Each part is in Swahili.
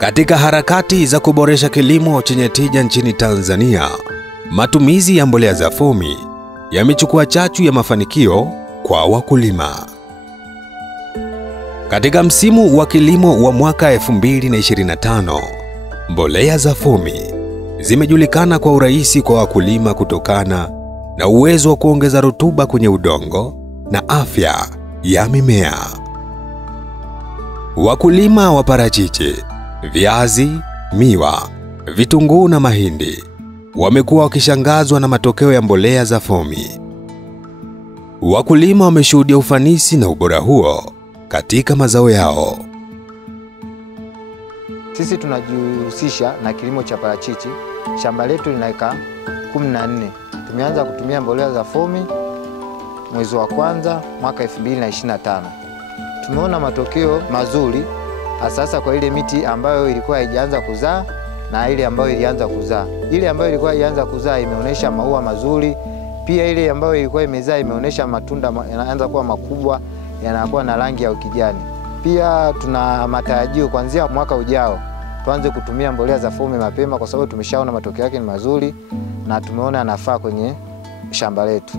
Katika harakati za kuboresha kilimo chenye tija nchini Tanzania, matumizi ya mbolea za fomi yamechukua chachu ya mafanikio kwa wakulima. Katika msimu wa kilimo wa mwaka 2025, mbolea za fomi zimejulikana kwa urahisi kwa wakulima kutokana na uwezo wa kuongeza rutuba kwenye udongo na afya ya mimea. Wakulima wa parachichi, viazi, miwa, vitunguu na mahindi wamekuwa wakishangazwa na matokeo ya mbolea za fomi. Wakulima wameshuhudia ufanisi na ubora huo katika mazao yao. Sisi tunajihusisha na kilimo cha parachichi. Shamba letu lina eka 14. Tumeanza kutumia mbolea za fomi mwezi wa kwanza mwaka 2025. Tumeona matokeo mazuri hasa kwa ile miti ambayo ilikuwa haijaanza kuzaa na ile ambayo ilianza kuzaa. Ile ambayo ilikuwa haijaanza kuzaa imeonyesha maua mazuri, pia ile ambayo ilikuwa imezaa imeonyesha matunda yanaanza kuwa makubwa, yanakuwa na rangi ya kijani. Pia tuna matarajio kuanzia mwaka ujao tuanze kutumia mbolea za fomi mapema, kwa sababu tumeshaona matokeo yake ni mazuri na tumeona yanafaa kwenye shamba letu.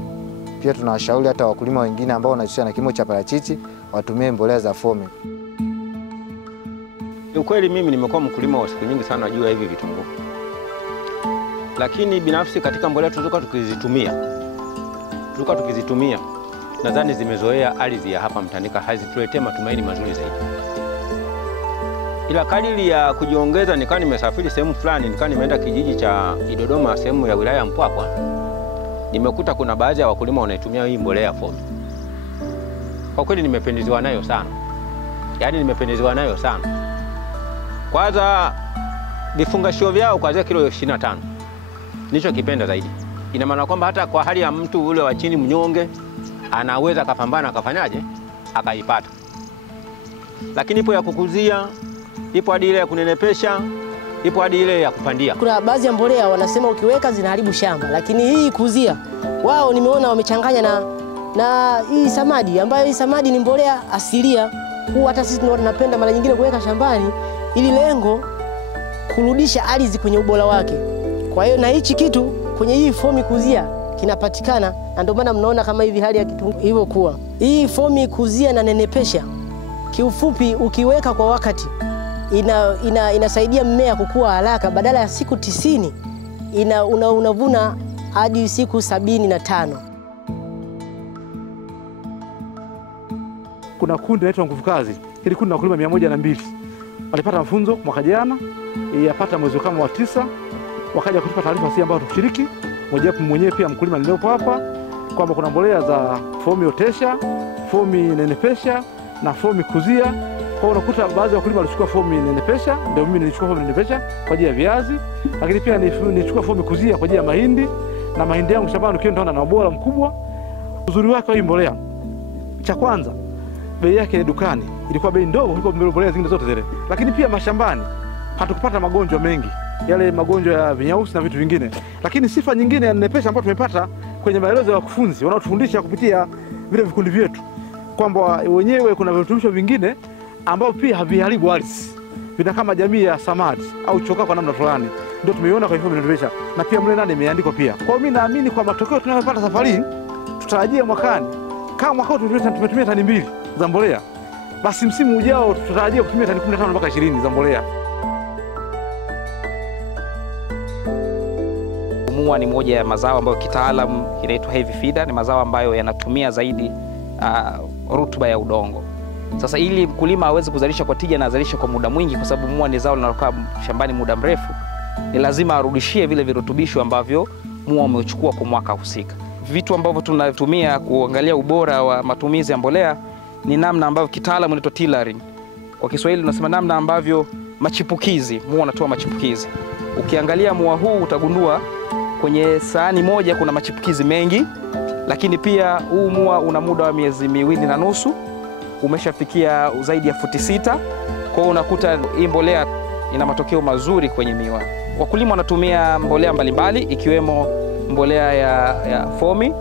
Pia tunawashauri hata wakulima wengine ambao wanajihusisha na kilimo cha parachichi watumie mbolea za fomi. Ukweli mimi nimekuwa mkulima wa siku nyingi sana, najua hivi vitunguu. Lakini binafsi katika mbolea tulikuwa tukizitumia, nadhani zimezoea ardhi ya hapa Mtandika, hazituletee matumaini mazuri zaidi. Ila kadiri ya kujiongeza, nikawa nimesafiri sehemu fulani, nikawa nimeenda kijiji cha Idodoma, sehemu ya wilaya ya Mpwapwa. Nimekuta kuna baadhi ya wakulima wanaitumia hii mbolea ya fomi. Kwa kweli nimependezewa nayo sana. Yaani nimependezewa nayo sana. Kwanza vifungashio vyao kuanzia kilo 25. Nicho kipenda zaidi. Ina maana kwamba hata kwa hali ya mtu ule wa chini mnyonge anaweza akapambana akafanyaje? Akaipata. Lakini ipo ya kukuzia, ipo hadi ile ya kunenepesha, ipo hadi ile ya kupandia. Kuna baadhi ya mbolea wanasema ukiweka zinaharibu shamba, lakini hii kuzia wao nimeona wamechanganya na hii samadi, ambayo hii samadi ni mbolea asilia. Hata sisi tunapenda mara nyingine kuweka shambani ili lengo kurudisha ardhi kwenye ubora wake. Kwa hiyo na hichi kitu kwenye hii fomi kuzia kinapatikana, na ndio maana mnaona kama hivi hali ya kitu hivyo kuwa. Hii fomi kuzia na nenepesha, kiufupi ukiweka kwa wakati inasaidia mmea kukua haraka. Badala ya siku 90 unavuna hadi siku 75. Kuna kundi linaloitwa Nguvu Kazi. Hili kundi na wakulima 102. Walipata mafunzo mwaka jana, yapata mwezi kama wa 9, wakaja kutupa taarifa sisi ambao tushiriki. Mwenyewe pia mkulima niliopo hapa kwamba kuna mbolea za fomi otesha, fomi nenepesha na fomi kuzia. Kwa unakuta baadhi ya wakulima walichukua fomi nenepesha, ndio mimi nilichukua fomi nenepesha kwa ajili ya viazi, lakini pia nilichukua fomi kuzia kwa ajili ya mahindi, na mahindi yangu shambani ukienda na ubora mkubwa. Uzuri wake wa hii mbolea, cha kwanza bei yake dukani ilikuwa bei ndogo kuliko mbolea zingine zote zile, lakini pia mashambani hatukupata magonjwa mengi, yale magonjwa ya vinyausi na vitu vingine. Lakini sifa nyingine ya nenepesha ambayo tumepata kwenye maelezo ya wakufunzi wanaotufundisha kupitia vile vikundi vyetu, kwamba wenyewe kuna virutubisho vingine ambao pia haviharibu ardhi, vina kama jamii ya samadi au choka kwa namna fulani, ndio tumeiona kwa hivyo nenepesha, na pia mle ndani imeandikwa pia. Kwa hiyo mimi naamini kwa matokeo tunayopata safari tutarajia mwakani, kama mwaka huu tumetumia tani 2 za mbolea, basi msimu ujao tutarajia kutumia tani 15 mpaka 20 za mbolea. Mua ni moja ya mazao ambayo kitaalamu inaitwa heavy feeder. Ni mazao ambayo yanatumia zaidi rutuba ya udongo. Sasa ili mkulima aweze kuzalisha kwa tija na azalishe kwa muda mwingi, kwa sababu mua ni zao linalokaa shambani muda mrefu, ni lazima arudishie vile virutubisho ambavyo mua umechukua kwa mwaka husika. Vitu ambavyo tunatumia kuangalia ubora wa matumizi ya mbolea ni namna ambavyo kitaalamu inaitwa tillering. Kwa Kiswahili tunasema namna ambavyo machipukizi, mua unatoa machipukizi. Ukiangalia mua huu utagundua kwenye sahani moja kuna machipukizi mengi, lakini pia huu mua una muda wa miezi 2.5, umeshafikia zaidi ya futi 6. Kwa unakuta hii mbolea ina matokeo mazuri kwenye miwa. Wakulima wanatumia mbolea mbalimbali ikiwemo mbolea ya fomi.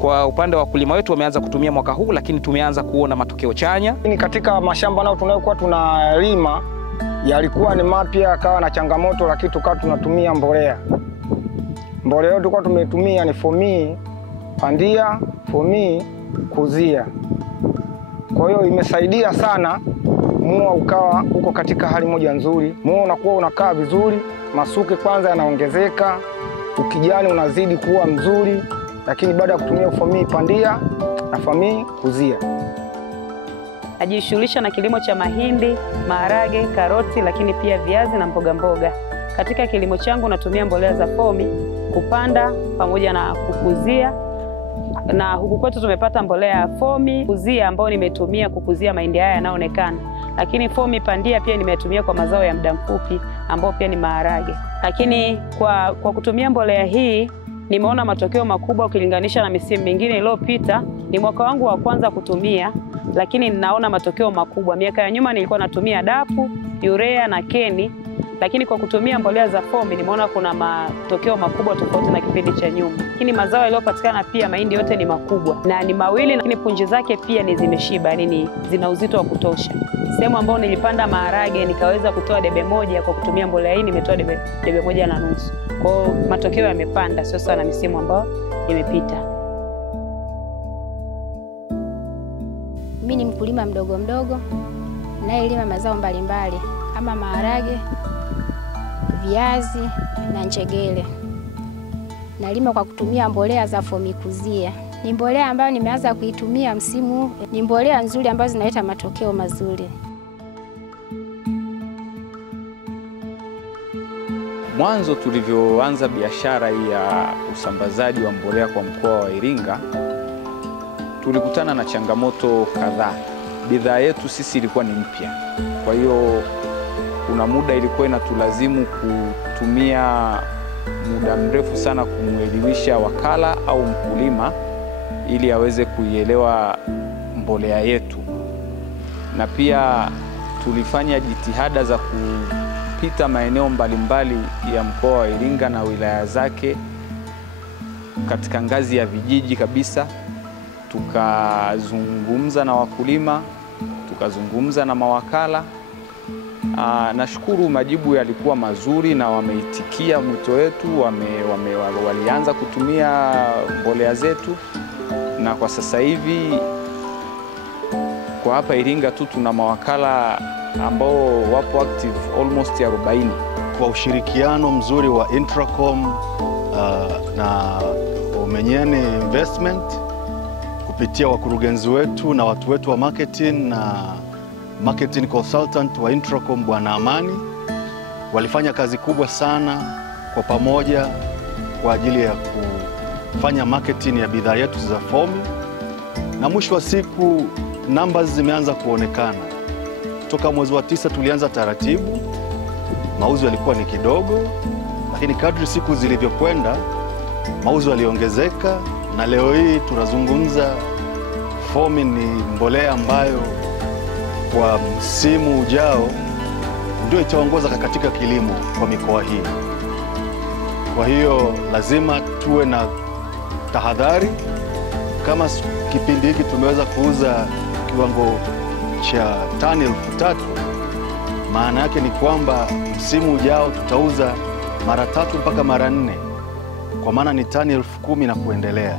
Kwa upande wa wakulima wetu wameanza kutumia mwaka huu, lakini tumeanza kuona matokeo chanya. Katika mashamba nao tunayokuwa tunalima yalikuwa ni mapya, akawa na changamoto, lakini tukawa tunatumia mbolea. Mbolea yetu tulikuwa tumetumia ni Fomii pandia, Fomii kuzia. Kwa hiyo imesaidia sana, mua ukawa uko katika hali moja nzuri. Mua unakuwa unakaa vizuri, masuke kwanza yanaongezeka, ukijani unazidi kuwa mzuri, lakini baada ya kutumia Fomii pandia na Fomii kuzia. Najishughulisha na kilimo cha mahindi, maharage, karoti, lakini pia viazi na mboga mboga. Katika kilimo changu natumia mbolea za Fomii kupanda pamoja na kukuzia, na huku kwetu tumepata mbolea ya Fomii kuzia ambayo nimetumia kukuzia mahindi haya yanayoonekana, lakini Fomii pandia pia nimetumia kwa mazao ya muda mfupi ambao pia ni maharage. Lakini kwa kutumia mbolea hii nimeona matokeo makubwa ukilinganisha na misimu mingine iliyopita. Ni mwaka wangu wa kwanza kutumia, lakini ninaona matokeo makubwa. Miaka ya nyuma nilikuwa natumia dapu, urea na keni, lakini kwa kutumia mbolea za Fomii nimeona kuna matokeo makubwa tofauti na kipindi cha nyuma. Lakini mazao yaliyopatikana pia, mahindi yote ni makubwa na ni mawili, lakini punje zake pia ni zimeshiba, yani zina uzito wa kutosha. Sehemu ambayo nilipanda maharage nikaweza kutoa debe moja, kwa kutumia mbolea hii nimetoa debe 1.5. Kwa hiyo matokeo yamepanda, sio sana misimu ambayo imepita. Mimi ni mkulima mdogo nayelima mazao mbalimbali kama maharage, viazi na njegele. Nalima kwa kutumia mbolea za Fomii kuzia. Ni mbolea ambayo nimeanza kuitumia msimu. Ni mbolea nzuri ambazo zinaleta matokeo mazuri. Mwanzo tulivyoanza biashara hii ya usambazaji wa mbolea kwa mkoa wa Iringa, tulikutana na changamoto kadhaa. Bidhaa yetu sisi ilikuwa ni mpya. Kwa hiyo kuna muda ilikuwa inatulazimu kutumia muda mrefu sana kumwelimisha wakala au mkulima ili aweze kuielewa mbolea yetu. Na pia tulifanya jitihada za kupita maeneo mbalimbali ya mkoa wa Iringa na wilaya zake katika ngazi ya vijiji kabisa. Tukazungumza na wakulima, tukazungumza na mawakala. Nashukuru majibu yalikuwa mazuri na wameitikia mwito wetu, walianza kutumia mbolea zetu, na kwa sasa hivi kwa hapa Iringa tu tuna mawakala ambao wapo active almost 40. Kwa ushirikiano mzuri wa Intracom na Omenyene Investment kupitia wakurugenzi wetu na watu wetu wa marketing na marketing consultant wa Intracom Bwana Amani, walifanya kazi kubwa sana kwa pamoja kwa ajili ya kufanya marketing ya bidhaa yetu za Fomii, na mwisho wa siku numbers zimeanza kuonekana. Toka mwezi wa 9 tulianza taratibu, mauzo yalikuwa ni kidogo, lakini kadri siku zilivyokwenda mauzo yaliongezeka, na leo hii tunazungumza Fomii ni mbolea ambayo kwa msimu ujao ndio itaongoza katika kilimo kwa mikoa hii. Kwa hiyo lazima tuwe na tahadhari. Kama kipindi hiki tumeweza kuuza kiwango cha tani 3,000, maana yake ni kwamba msimu ujao tutauza mara 3 mpaka mara 4, kwa maana ni tani 10,000 na kuendelea.